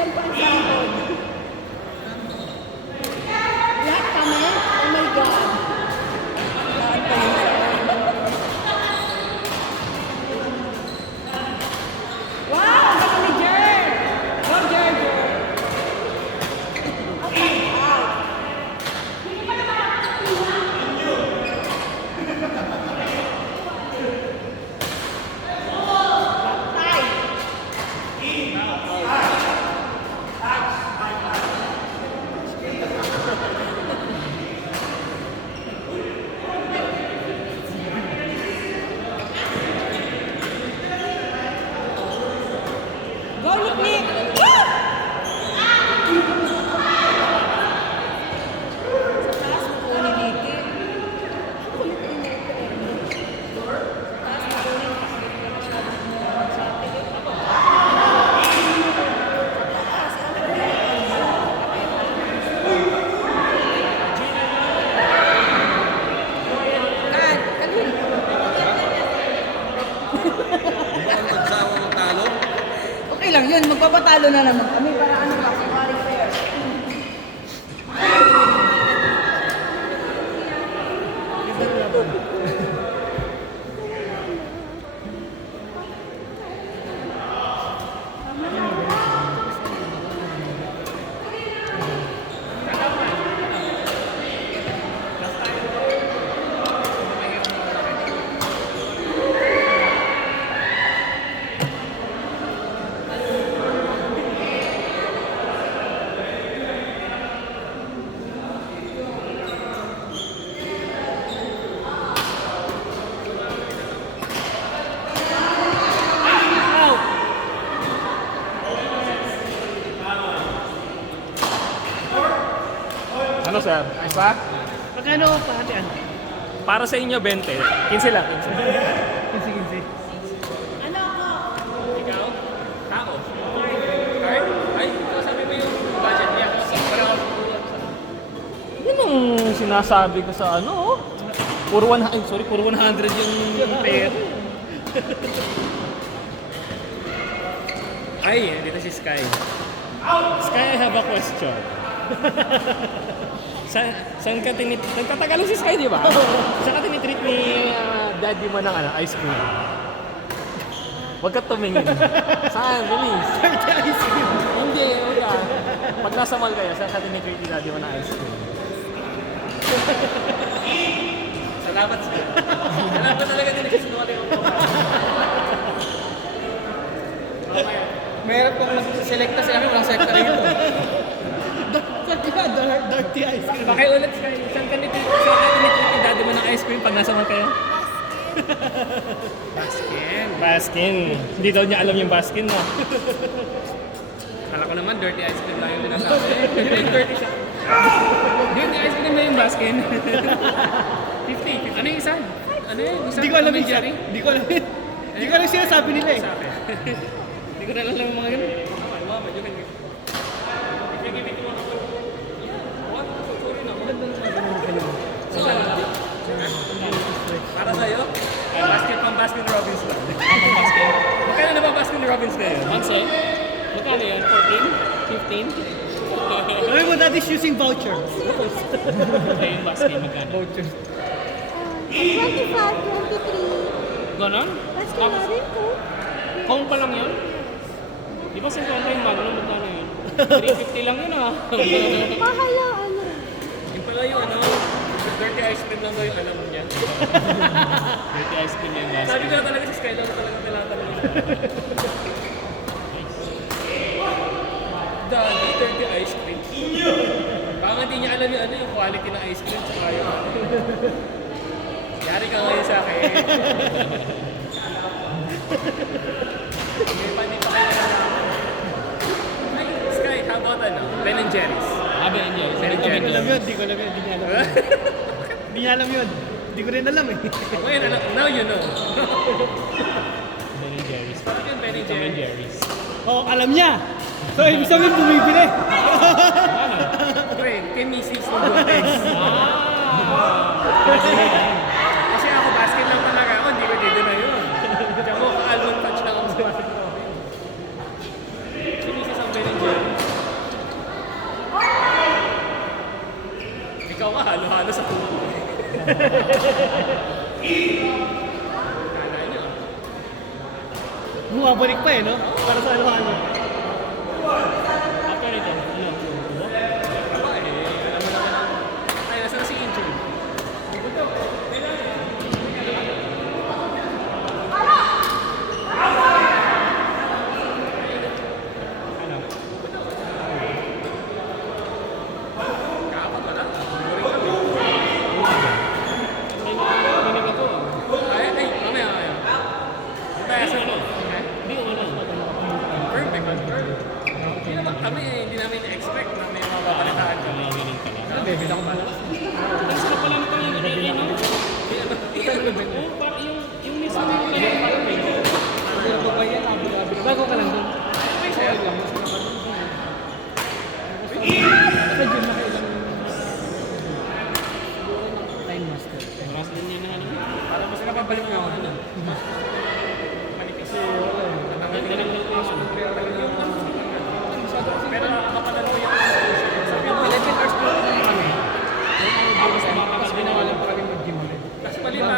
Yan pa ang sahod. Lahat kami? Oh my God. Lahat pa yung sahod. Wow! Baka ni Jer! Go, Jer! Go, Nick! Woo! Sa taas mo po ni Nicky. Kulit ni Nicky. Sa taas mo po ni Nicky. Masyadong mag-shopping. God, kalun. Ang nagsawa ng talo? Okay lang yun, magpapatalo na naman kami para ano ba, kumari fair. Ano sir? Ayos ba? Magkano kahatian? Para sa inyo 20. 15 lang. 15. Sige. Ano ako? Ikaw? Tao? Card? Ay, sabi mo yung budget niya. Yun ang sinasabi ko sa ano. Puro 100 yung pera. Ay, dito si Sky. Sky, I have a question. Saan ka nagtatagalog si Sky, di ba? Saan ka tinitreat ni daddy mo ng ice cream? Huwag ka tumingin. Saan? Bilis. Ice cream. Hindi, huwag ka. Pag nasa mall kayo, saan ka tinitreat ni daddy mo ng ice cream? Salamat sa'yo. Salamat talaga din nagsisinungaling ako. Okay. Mayroon pong mag-selecta sila kami, walang selecta rin ito. Dirty ice cream. Pakiulit Sky. Saan ka tinitreat ni daddy mo ng ice cream pag nasa mall kayo? Baskin. Hindi daw niya alam yung Baskin na. Kala ko naman dirty ice cream lang yung binasabi. Yung dirty siya. Dirty ice cream na yung Baskin. 50. Ano yung isa? Ano yun? Hindi ko alam yung Jerry. Hindi ko alam yun. Hindi ko alam yung sinasabi nila eh. Hindi ko na alam yung mga ganun. Para sa'yo? Baskin Robbins lang. Magkano na ba Baskin Robbins na yun? Once eh? Magkano yan? 14? 15? Alam mo, that is using voucher. Ayun, basket magkano? Voucher. 25, 23. Ganon? Mas kaya rin ko. Kung pa lang yun? Di ba 50 yung Magnum? Magkano yun? 350 lang yun ah. Mahal na ano. Yung pala yung dirty ice cream lang daw yung alam niya. Dirty ice cream yan, Sabi ko basket. na talaga si Sky, daw talaga tinatanong. Daddy, dirty ice cream. Baka hindi niya alam yung quality ng ice cream tsaka yung Yari ka ngayon sa akin. Hindi pa kayo alam. Ay, Sky, how about Ben and Jerry's? Sabi yan yun. Ben and Hindi ko Jerry's. alam yun. Hindi ko alam yun. Hindi niya alam yun. Hindi niya alam yun. Hindi ko rin alam eh. Ngayon, now you know. Ben and Jerry's. Bakit yung Ben and Ben and Jerry's? Jerry's. Oo, alam niya. So, ibig sabihin bumibili. Wait, kay Mrs. ng Gotex. Kasi ako, basket lang talaga ako, hindi ko dito na yun. Tsaka ako, almond touch lang ako sa basket ko. Si Mrs. ang Ben and Jerry's. Kala nyo. Bumabalik pa eh, no? Para sa ano-ano. After ito, ano? Aba eh, alam mo naman ang... Ay, nasaan si intern? Kapat wala. May narinig ako. Ay, mamaya. Kaya sa Ano? Hindi ko alam. perfect. Hindi naman kami eh, hindi namin expect na may mga babalitaan kami. Narinig ka na. Hindi, hindi ako malas. Ang sarap pala nito yung ano? Oo, parang yung mismo yung kaya pala medyo. Bago ka lang doon. May sayo lang. Sa gym na kailang time master. Mas din yan na ano. Para mas nakabalik na ako ano. Manipis. Ganda ng location. Pero makapalan ko yung 11 hours po na kami. Tapos makakas Tapos binawalan pa kami mag-gym ulit. Tapos palima,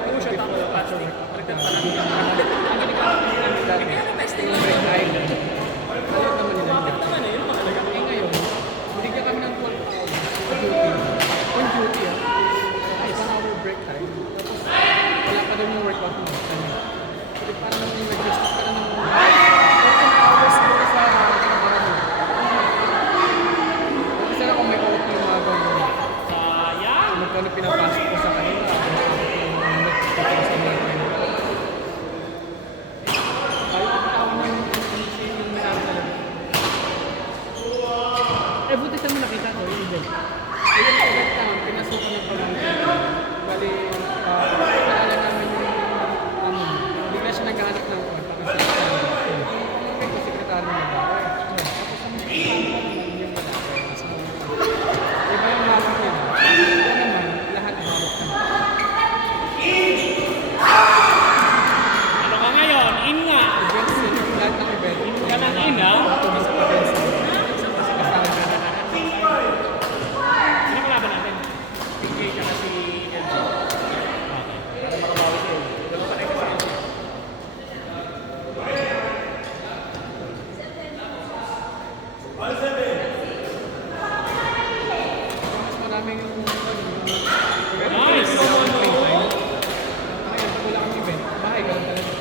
puro siya tapos plastic. Baliktad pa lang. Ang ginagawa namin dati, Kaya testing yung lang. break time. Ayun naman nila. Bakit naman eh, yun ang mahalaga. Eh ngayon, binigyan kami ng 12 hours sa duty. On duty isang hour break time. Tapos wala pa doon yung workout mo. Kasi parang nang nag-rest ka na ng 14 hours dito sa trabaho mo. Kasi ako may OT yung mga gawin. Sayang! Magkano pinapasok ko sa kanila. Nagtatakas ka na rin. Ayaw ang tao ng yung meron talaga. Eh, buti saan mo nakita ko yung event? Ayun ang event naman, pinasukan ng pamilya. Bali, kilala namin yung bigla siya naghahanap ng pang-sekretary. Ito, sekretary niya ba? Tapos ang yung malaki. So, iba yung hawak niya. Ito naman, lahat hawak niya. Ano ka ngayon? In nga! Events, lahat ng event. Ka ng in ha? Tumis sa events. Kasi kasama na. Sino kalaban natin? PK tsaka si LG. Para makabawi si LG. Dalawa pa rin kasi LG. Mas maraming Nice! ngayon, wala kang event. Bahay ka lang talaga.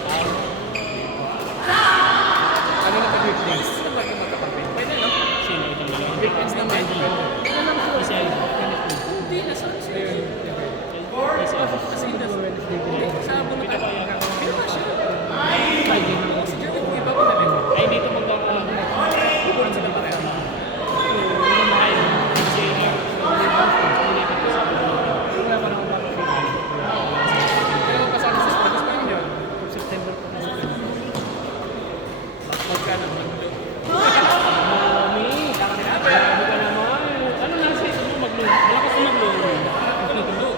Ano na pag weekdays? Gusto ba yung magkapatid? Pwede no? Sino itong dalawa? Weekends naman. Ano lang po? Kasi Hindi, nasa Ayun, event. Kasi hindi sa Bulacan. Pinawa siya. Si Jerwin, iba ko na rin. ay dito magkakaroon. Bukulan sila pareho. Ay, kasi Wala pa naman makakita. Pero kasama sa August pa yun. September pa na Magkano? Mami, grabe ka naman. Ano na sa isip mo mag-load? Malakas na mag-load. Tulo.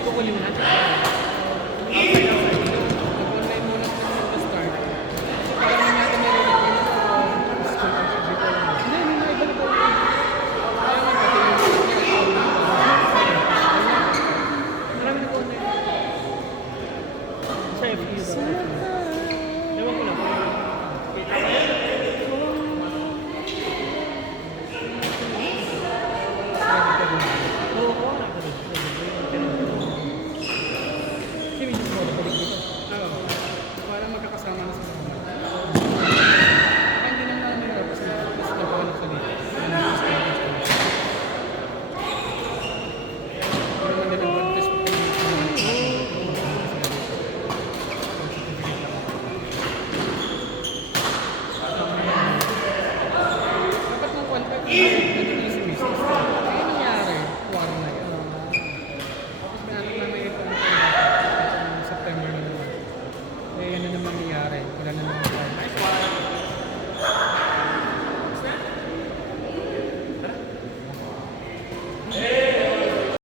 Ikukunin mo na.